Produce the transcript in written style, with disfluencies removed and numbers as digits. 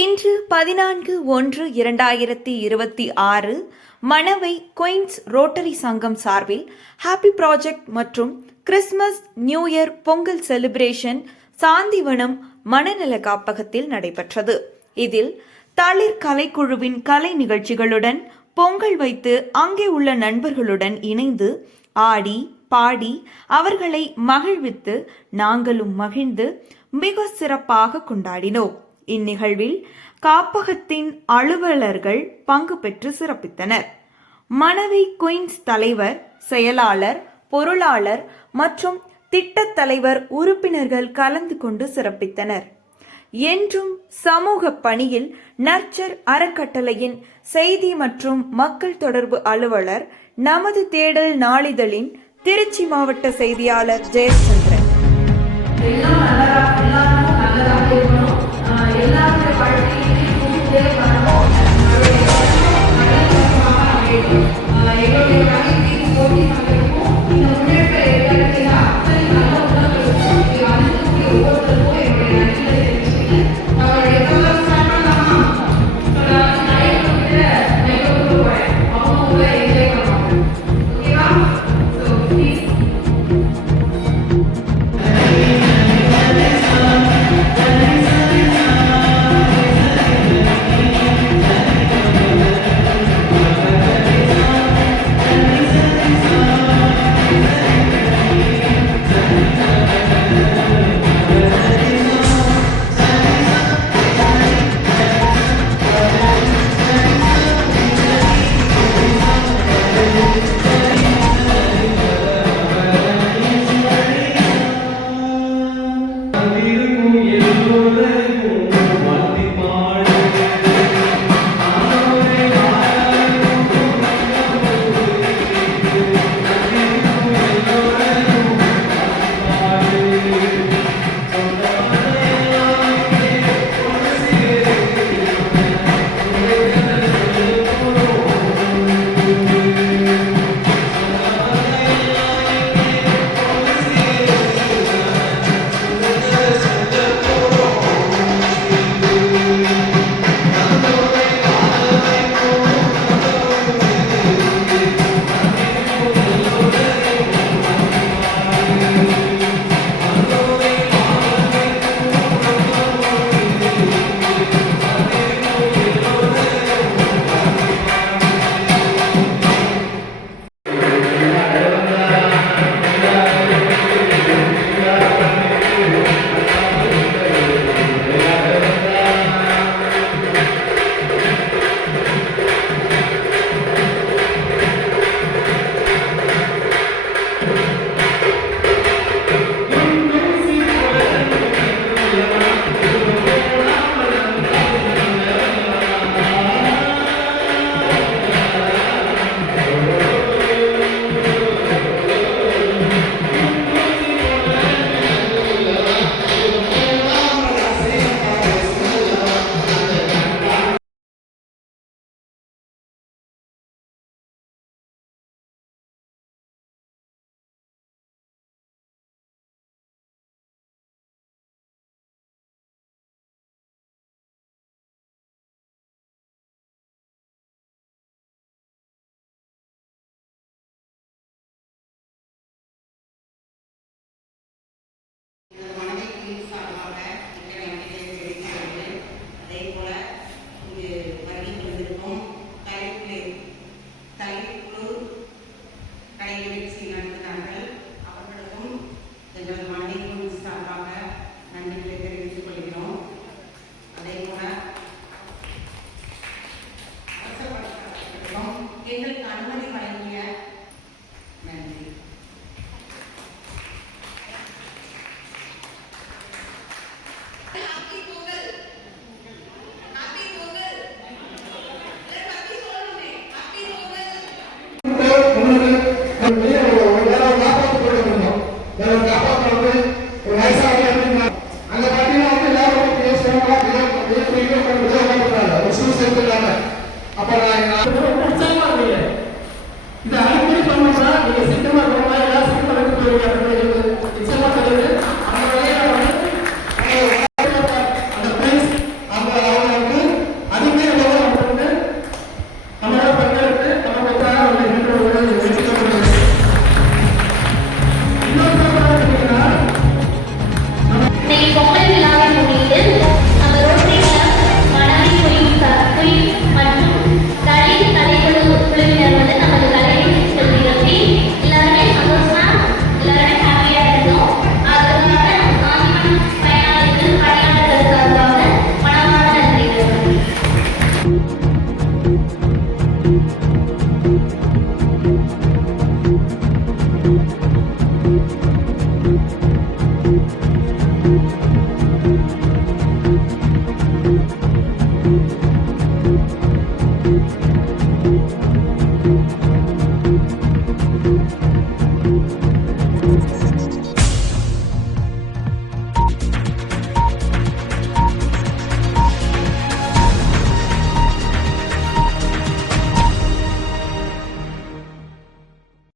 இன்று 14/1/2026 Manavai queens rotary சங்கம் சார்பில் ஹாப்பி ப்ராஜெக்ட் மற்றும் Christmas new year Pongal celebration Shantivanam மனநல காப்பகத்தில் நடைபெற்றது. இதில் தளிர் கலைக்குழுவின் கலை நிகழ்ச்சிகளுடன் பொங்கல் வைத்து அங்கே உள்ள நண்பர்களுடன் இணைந்து ஆடி பாடி அவர்களை மகிழ்வித்து நாங்களும் மகிழ்ந்து மிக சிறப்பாக கொண்டாடினோம். இந்நிகழ்வில் காப்பகத்தின் அலுவலர்கள் பங்கு பெற்று சிறப்பித்தனர். மணவை குயின்ஸ் தலைவர், செயலாளர், பொருளாளர் மற்றும் திட்டத் தலைவர் உறுப்பினர்கள் கலந்து கொண்டு சிறப்பித்தனர். என்றும் சமூக பணியில் நர்ச்சர் அறக்கட்டளையின் செய்தி மற்றும் மக்கள் தொடர்பு அலுவலர், நமது தேடல் நாளிதழின் திருச்சி மாவட்ட செய்தியாளர் ஜெயச்சந்திரன்.